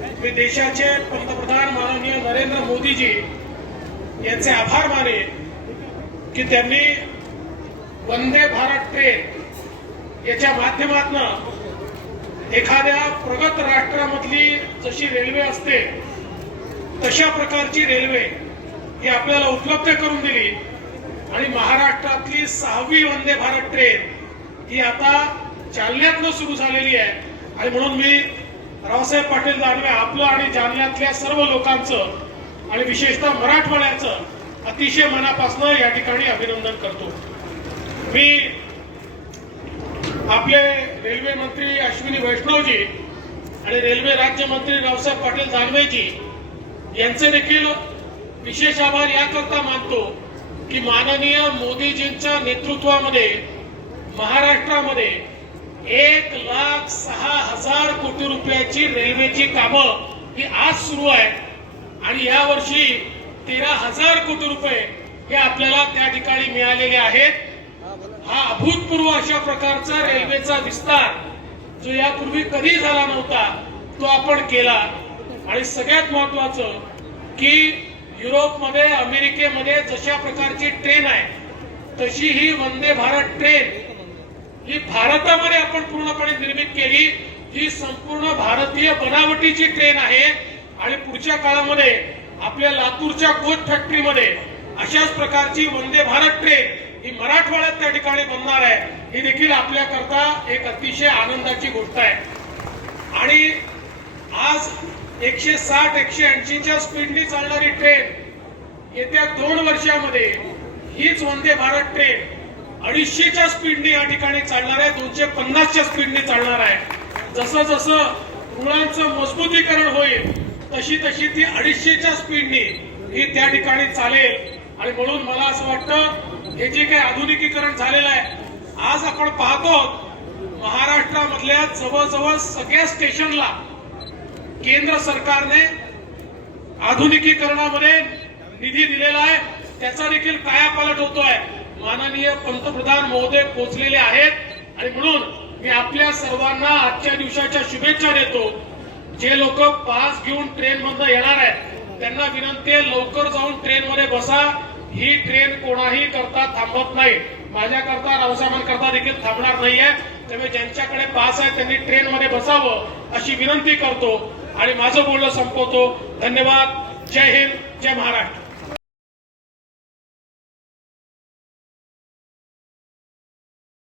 मी देशाचे पंतप्रधान माननीय नरेंद्र मोदीजी यांचे आभार माने की त्यांनी वंदे भारत ट्रेन याच्या माध्यमातून एखाद्या प्रगत राष्ट्रामधली जशी रेल्वे असते तशा प्रकारची रेल्वे ही आपल्याला उपलब्ध करून दिली. आणि महाराष्ट्रातली सहावी वंदे भारत ट्रेन ही आता जालन्यातनं सुरू झालेली आहे. आणि म्हणून मी रावसाहेब पाटील दानवे आपलं आणि जालन्यातल्या सर्व लोकांचं आणि विशेषतः मराठवाड्याचं अतिशय मनापासून या ठिकाणी अभिनंदन करतो. मी आपले रेल्वे मंत्री अश्विनी वैष्णवजी आणि रेल्वे राज्यमंत्री रावसाहेब पाटील दानवेजी यांचे देखील विशेष आभार याकरता मानतो की माननीय मोदीजींच्या नेतृत्वामध्ये महाराष्ट्रामध्ये एक लाख सहा हजार कोटी रुपयाची रेल्वेची कामं ही आज सुरू आहे. आणि या वर्षी तेरा हजार कोटी रुपये हे आपल्याला त्या ठिकाणी मिळालेले आहेत. हा अभूतपूर्व अशा प्रकारचा रेल्वेचा विस्तार जो यापूर्वी कधी झाला नव्हता तो आपण केला. आणि सगळ्यात महत्वाचं की युरोपमध्ये अमेरिकेमध्ये जशा प्रकारची ट्रेन आहे तशी ही वंदे भारत ट्रेन ही भारतामध्ये आपण पूर्णपणे निर्मित केली. ही संपूर्ण भारतीय बनावटीची ट्रेन आहे. आणि पुढच्या काळामध्ये आपल्या लातूरच्या कोच फॅक्टरीमध्ये अशाच प्रकारची वंदे भारत ट्रेन ही मराठवाड्यात त्या ठिकाणी बनणार आहे. ही देखील आपल्याकरता एक अतिशय आनंदाची गोष्ट आहे. आणि आज एकशे साठ एकशे ऐंशीच्या स्पीडनी चालणारी ट्रेन येत्या दोन वर्षामध्ये हीच वंदे भारत ट्रेन अडीचशेच्या स्पीडने या ठिकाणी चालणार आहे दोनशे पन्नासच्या स्पीडने चालणार आहे. जसं जसं रुळांचं मजबूतीकरण होईल तशी तशी ती अडीचशेच्या स्पीडने ही त्या ठिकाणी चालेल. आणि म्हणून मला असं वाटतं हे जे काही आधुनिकीकरण झालेलं आहे आज आपण पाहतो महाराष्ट्रामधल्या जवळजवळ सगळ्या स्टेशनला केंद्र सरकारने आधुनिकीकरणामध्ये निधी दिलेला आहे. त्याचा देखील कायापालट होतोय. माननीय पंतप्रधान महोदय पोहोचलेले आहेत. आणि म्हणून मी आपल्या सर्वांना आजच्या दिवसाच्या शुभेच्छा देतो. जे लोक पास घेऊन ट्रेन मधनं येणार आहेत त्यांना विनंती आहे लवकर जाऊन ट्रेन मध्ये बसा. ही ट्रेन कोणाही करता थांबत नाही. माझ्याकरता रावसाहेबांकरता देखील थांबणार नाहीये. त्यामुळे ज्यांच्याकडे पास आहे त्यांनी ट्रेन मध्ये बसावं अशी विनंती करतो. आणि माझं बोलणं संपवतो. धन्यवाद. जय हिंद. जय महाराष्ट्र.